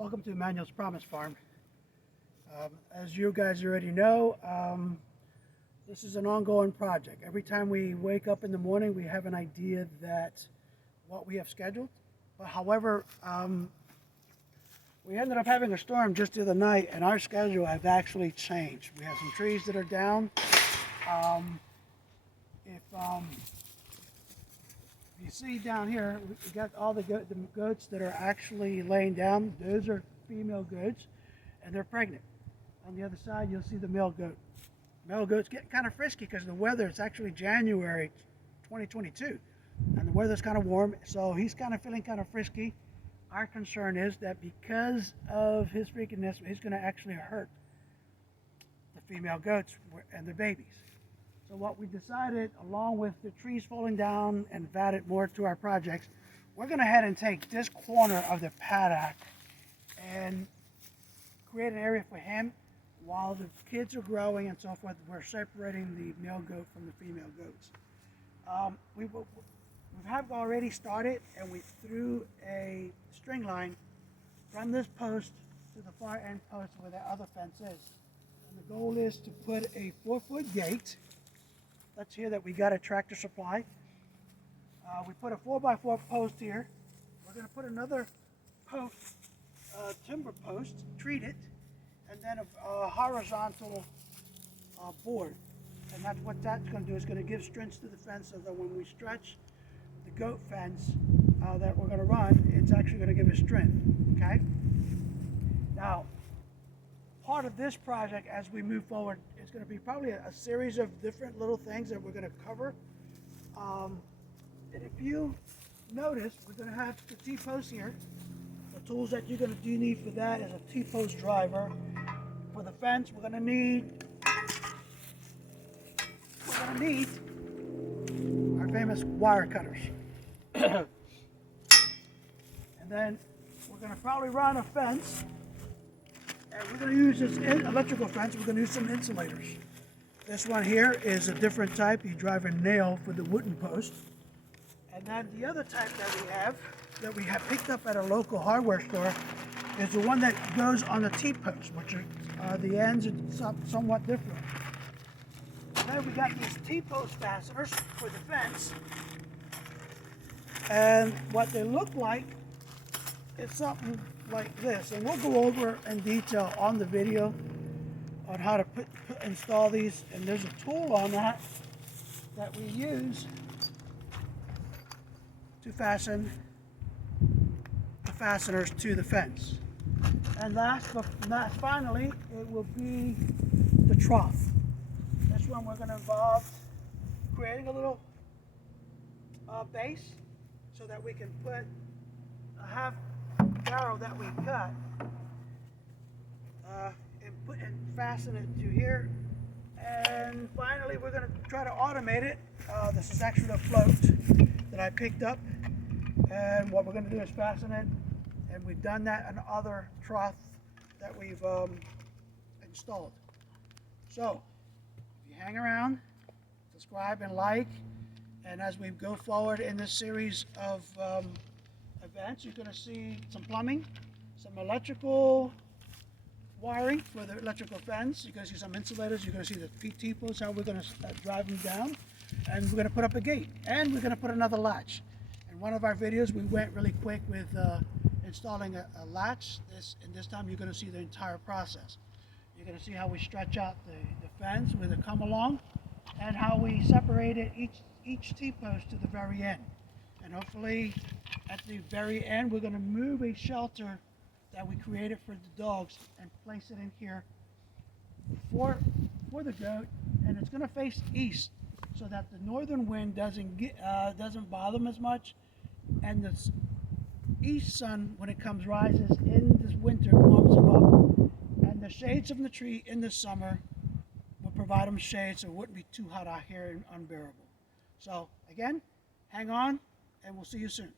Welcome to Emmanuel's Promise Farm. As you guys already know, this is an ongoing project. Every time we wake up in the morning, we have an idea that what we have scheduled. But however, we ended up having a storm just the other night, and our schedule has actually changed. We have some trees that are down. If you see down here, we got all the goats that are actually laying down. Those are female goats, and they're pregnant. On the other side, you'll see the male goat. Male goat's getting kind of frisky because of the weather. It's actually January 2022, and the weather's kind of warm, so he's kind of feeling kind of frisky. Our concern is that because of his freakiness, he's going to actually hurt the female goats and their babies. So what we decided, along with the trees falling down and have added more to our projects, we're going to head and take this corner of the paddock and create an area for him while the kids are growing and so forth. We're separating the male goat from the female goats. We have already started, and we threw a string line from this post to the far end post where the other fence is. And the goal is to put a 4-foot gate. That's here that we got at Tractor Supply. We put a 4x4 post here. We're going to put another post, timber post, treat it, and then a horizontal board. And that's what that's going to do. Is going to give strength to the fence so that when we stretch the goat fence that we're going to run, it's actually going to give us strength. Okay. Now, part of this project as we move forward is going to be probably a series of different little things that we're going to cover. And if you notice, we're going to have the T-post here. The tools that you're going to need for that is a T-post driver. For the fence, we're going to need our famous wire cutters. And then we're going to probably run a fence. And we're going to use this electrical fence. We're going to use some insulators. This one here is a different type. You drive a nail for the wooden post. And then the other type that we have picked up at a local hardware store is the one that goes on the T-post, which are the ends are somewhat different. And then we got these T-post fasteners for the fence. And what they look like is something like this, and we'll go over in detail on the video on how to install these. And there's a tool on that we use to fasten the fasteners to the fence. And last but not finally, it will be the trough. This one we're going to involve creating a little base so that we can put a half barrel that we cut and fasten it to here. And finally, we're going to try to automate it. This is actually a float that I picked up, and what we're going to do is fasten it, and we've done that on other troughs that we've installed. So if you hang around, subscribe and like, and as we go forward in this series of events, you're going to see some plumbing, some electrical wiring for the electrical fence. You're going to see some insulators. You're going to see the PT posts, how we're going to drive them down. And we're going to put up a gate. And we're going to put another latch. In one of our videos, we went really quick with installing a latch. This time you're going to see the entire process. You're going to see how we stretch out the fence with a come along, and how we separated each T-post to the very end. And hopefully at the very end, we're going to move a shelter that we created for the dogs and place it in here for the goat. And it's going to face east so that the northern wind doesn't bother them as much. And the east sun, when it comes, rises in this winter, warms them up. And the shades from the tree in the summer will provide them shade so it wouldn't be too hot out here and unbearable. So again, hang on, and we'll see you soon.